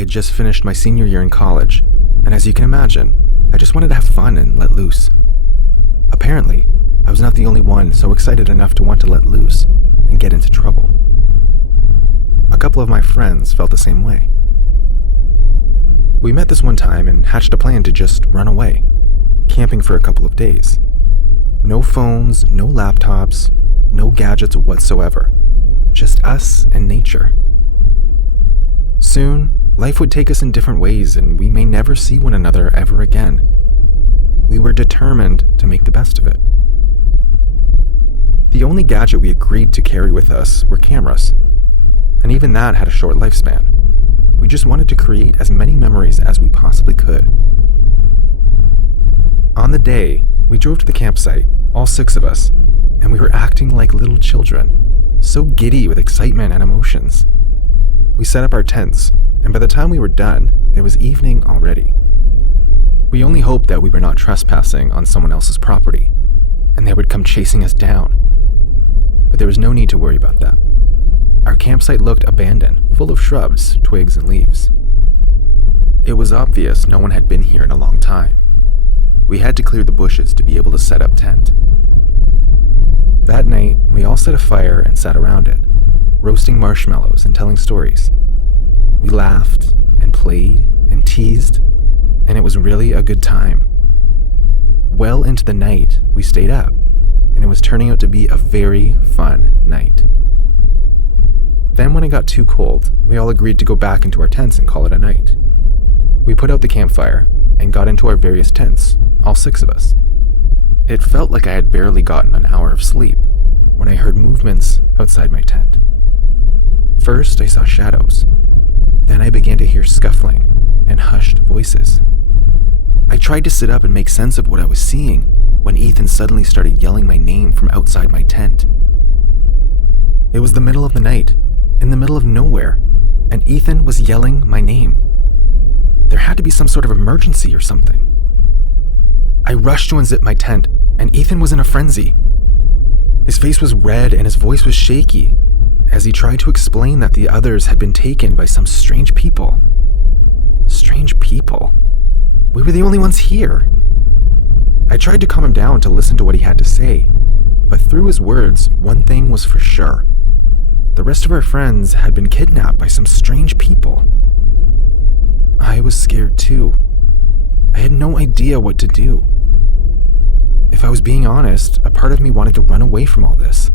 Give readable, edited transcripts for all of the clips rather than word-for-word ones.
had just finished my senior year in college, and as you can imagine, I just wanted to have fun and let loose. Apparently, I was not the only one so excited enough to want to let loose and get into trouble. A couple of my friends felt the same way. We met this one time and hatched a plan to just run away, camping for a couple of days. No phones, no laptops, no gadgets whatsoever. Just us and nature. Soon, life would take us in different ways and we may never see one another ever again. We were determined to make the best of it. The only gadget we agreed to carry with us were cameras, and even that had a short lifespan. We just wanted to create as many memories as we possibly could. On the day, we drove to the campsite, all 6 of us, and we were acting like little children, so giddy with excitement and emotions. We set up our tents, and by the time we were done, it was evening already. We only hoped that we were not trespassing on someone else's property, and they would come chasing us down. But there was no need to worry about that. Our campsite looked abandoned, full of shrubs, twigs, and leaves. It was obvious no one had been here in a long time. We had to clear the bushes to be able to set up tent. That night, we all set a fire and sat around it, roasting marshmallows and telling stories. We laughed and played and teased, and it was really a good time. Well into the night, we stayed up, and it was turning out to be a very fun night. Then when it got too cold, we all agreed to go back into our tents and call it a night. We put out the campfire and got into our various tents, all 6 of us. It felt like I had barely gotten an hour of sleep when I heard movements outside my tent. First, I saw shadows. Then I began to hear scuffling and hushed voices. I tried to sit up and make sense of what I was seeing when Ethan suddenly started yelling my name from outside my tent. It was the middle of the night, in the middle of nowhere, and Ethan was yelling my name. There had to be some sort of emergency or something. I rushed to unzip my tent, and Ethan was in a frenzy. His face was red and his voice was shaky as he tried to explain that the others had been taken by some strange people. Strange people? We were the only ones here. I tried to calm him down to listen to what he had to say, but through his words, one thing was for sure. The rest of our friends had been kidnapped by some strange people. I was scared too. I had no idea what to do. If I was being honest, a part of me wanted to run away from all this.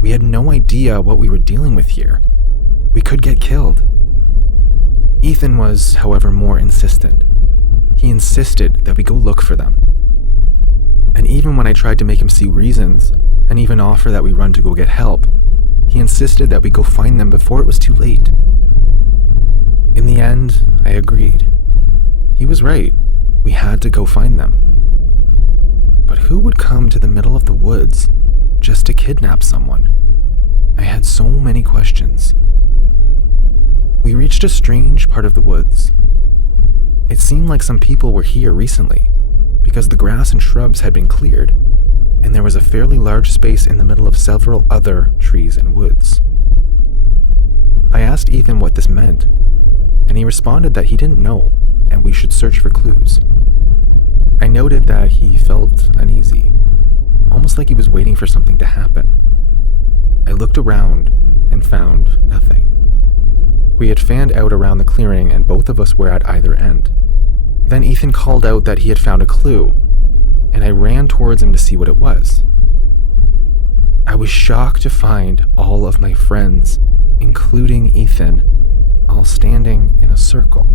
We had no idea what we were dealing with here. We could get killed. Ethan was, however, more insistent. He insisted that we go look for them. And even when I tried to make him see reasons, and even offer that we run to go get help, he insisted that we go find them before it was too late. In the end, I agreed. He was right. We had to go find them. But who would come to the middle of the woods just to kidnap someone? I had so many questions. We reached a strange part of the woods. It seemed like some people were here recently, because the grass and shrubs had been cleared, and there was a fairly large space in the middle of several other trees and woods. I asked Ethan what this meant, and he responded that he didn't know, and we should search for clues. I noted that he felt uneasy, almost like he was waiting for something to happen. I looked around and found nothing. We had fanned out around the clearing and both of us were at either end. Then Ethan called out that he had found a clue, and I ran towards him to see what it was. I was shocked to find all of my friends, including Ethan, all standing in a circle.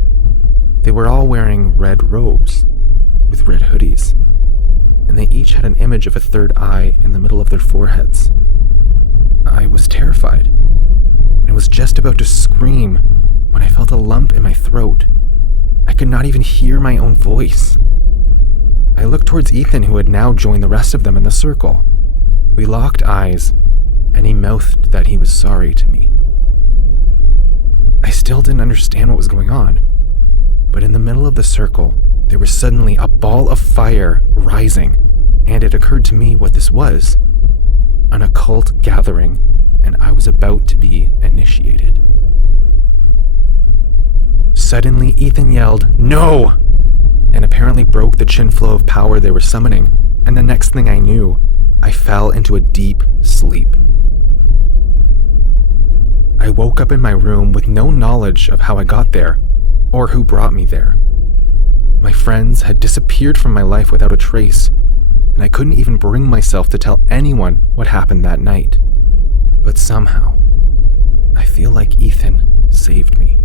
They were all wearing red robes with red hoodies, and they each had an image of a third eye in the middle of their foreheads. I was terrified and was just about to scream when I felt a lump in my throat. I could not even hear my own voice. I looked towards Ethan, who had now joined the rest of them in the circle. We locked eyes, and he mouthed that he was sorry to me. I still didn't understand what was going on, but in the middle of the circle, there was suddenly a ball of fire rising, and it occurred to me what this was: an occult gathering, and I was about to be initiated. Suddenly, Ethan yelled, "No!" and apparently broke the chin flow of power they were summoning, and the next thing I knew, I fell into a deep sleep. I woke up in my room with no knowledge of how I got there, or who brought me there. My friends had disappeared from my life without a trace, and I couldn't even bring myself to tell anyone what happened that night. But somehow, I feel like Ethan saved me.